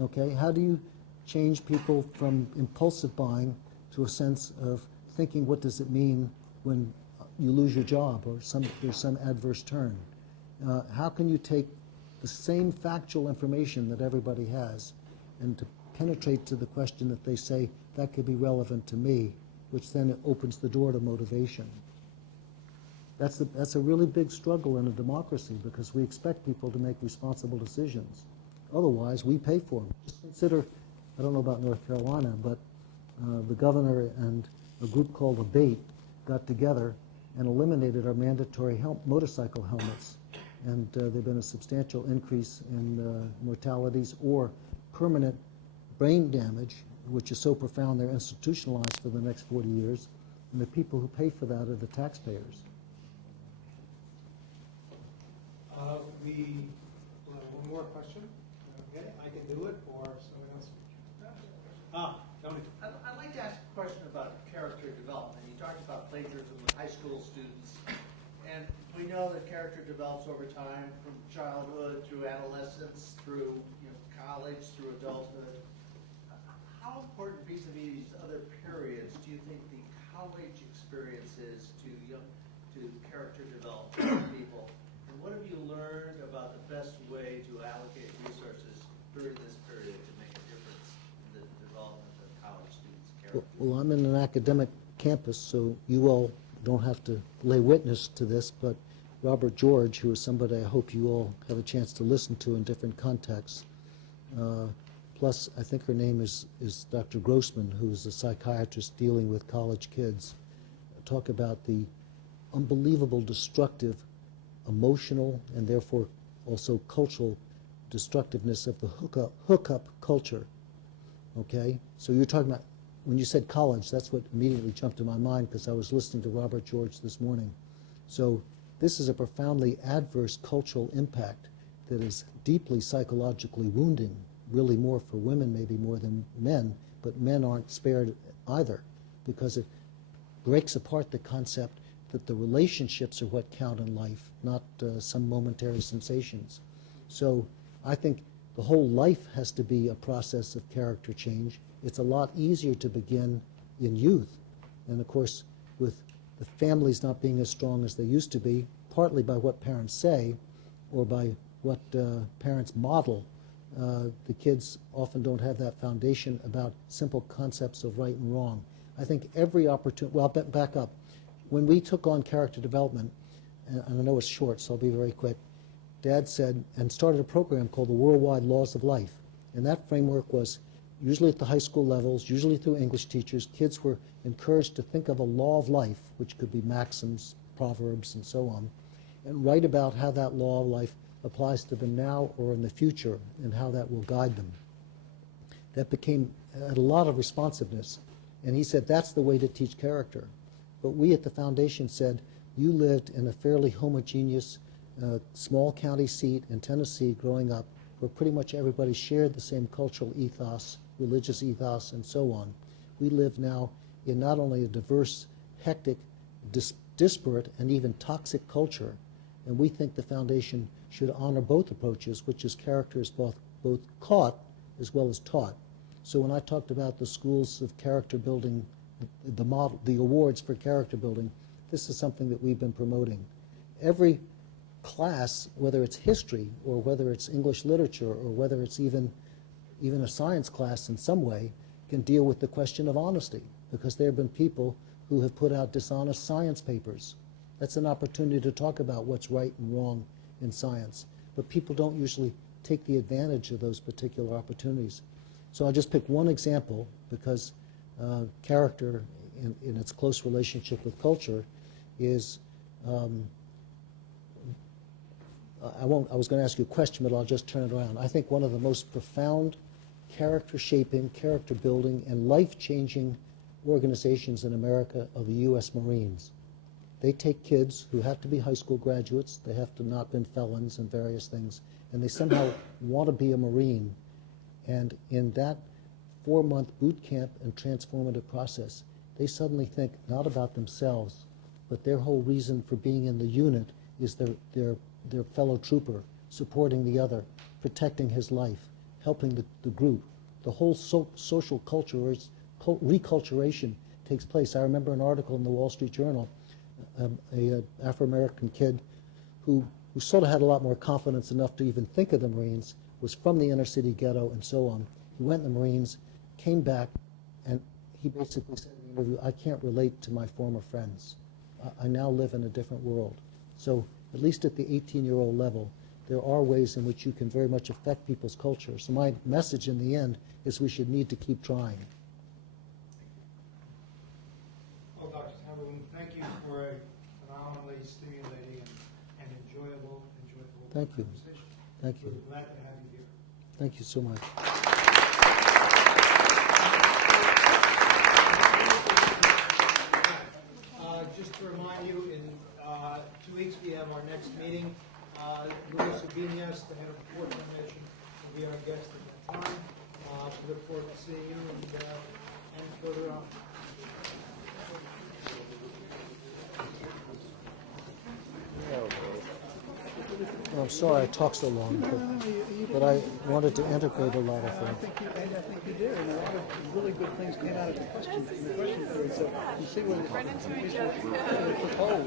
Okay, how do you change people from impulsive buying to a sense of thinking, what does it mean when you lose your job or there's some adverse turn? How can you take the same factual information that everybody has and to penetrate to the question that they say, that could be relevant to me, which then opens the door to motivation. That's a really big struggle in a democracy, because we expect people to make responsible decisions. Otherwise, we pay for them. Just consider, I don't know about North Carolina, but the governor and a group called ABATE got together and eliminated our mandatory motorcycle helmets. And there's been a substantial increase in mortalities or permanent brain damage, which is so profound they're institutionalized for the next 40 years. And the people who pay for that are the taxpayers. One more question. Okay, I can do it, or someone else. Tony. I'd like to ask a question about character development. You talked about plagiarism with high school students, and we know that character develops over time, from childhood through adolescence, through college, through adulthood. How important vis-a-vis these other periods do you think the college experience is to character development for people? And what have you learned about the best way to allocate resources during this period to make a difference in the development of college students' character? Well, I'm in an academic campus, so you all don't have to lay witness to this, but Robert George, who is somebody I hope you all have a chance to listen to in different contexts, plus I think her name is Dr. Grossman, who is a psychiatrist dealing with college kids, talk about the unbelievable destructive emotional and therefore also cultural destructiveness of the hookup culture. Okay? So you're talking about, when you said college, that's what immediately jumped to my mind, because I was listening to Robert George this morning. So this is a profoundly adverse cultural impact that is deeply psychologically wounding, really more for women maybe more than men, but men aren't spared either, because it breaks apart the concept that the relationships are what count in life, not some momentary sensations. So I think the whole life has to be a process of character change. It's a lot easier to begin in youth. And of course, with the families not being as strong as they used to be, partly by what parents say or by what parents model, the kids often don't have that foundation about simple concepts of right and wrong. I think every opportunity, well, back up. When we took on character development, and I know it's short, so I'll be very quick, Dad said, and started a program called the Worldwide Laws of Life. And that framework was usually at the high school levels, usually through English teachers. Kids were encouraged to think of a law of life, which could be maxims, proverbs, and so on, and write about how that law of life applies to them now or in the future, and how that will guide them. That had a lot of responsiveness. And he said, that's the way to teach character. But we at the foundation said, you lived in a fairly homogeneous small county seat in Tennessee growing up, where pretty much everybody shared the same cultural ethos religious ethos, and so on. We live now in not only a diverse, hectic, disparate, and even toxic culture, and we think the foundation should honor both approaches, which is character is both caught as well as taught. So when I talked about the schools of character building, the awards for character building, this is something that we've been promoting. Every class, whether it's history or whether it's English literature or whether it's even a science class in some way, can deal with the question of honesty, because there have been people who have put out dishonest science papers. That's an opportunity to talk about what's right and wrong in science. But people don't usually take the advantage of those particular opportunities. So I'll just pick one example, because character in its close relationship with culture is, I was going to ask you a question, but I'll just turn it around. I think one of the most profound character shaping, character building, and life-changing organizations in America are the U.S. Marines. They take kids who have to be high school graduates, they have to not been felons and various things, and they somehow want to be a Marine. And in that 4-month boot camp and transformative process, they suddenly think not about themselves, but their whole reason for being in the unit is their fellow trooper, supporting the other, protecting his life, helping the group. The whole social culture, reculturation takes place. I remember an article in the Wall Street Journal, a Afro-American kid who sort of had a lot more confidence enough to even think of the Marines, was from the inner city ghetto and so on. He went in the Marines, came back, and he basically said in the interview, I can't relate to my former friends. I now live in a different world. So at least at the 18-year-old level, there are ways in which you can very much affect people's culture. So my message in the end is we should need to keep trying. Well, Dr. Templeton, thank you for a phenomenally stimulating and enjoyable Thank you. conversation. Thank you. We're glad to have you here. Thank you so much. Just to remind you, in 2 weeks we have our next meeting. Luis Ubiñas, the head of the Port Commission, will be our guest at that time. We look forward to seeing you and further on. Well, I'm sorry I talked so long, but I wanted to integrate a lot of I things. think you did, and a lot of really good things came out of the question period. So you see what the commission proposed.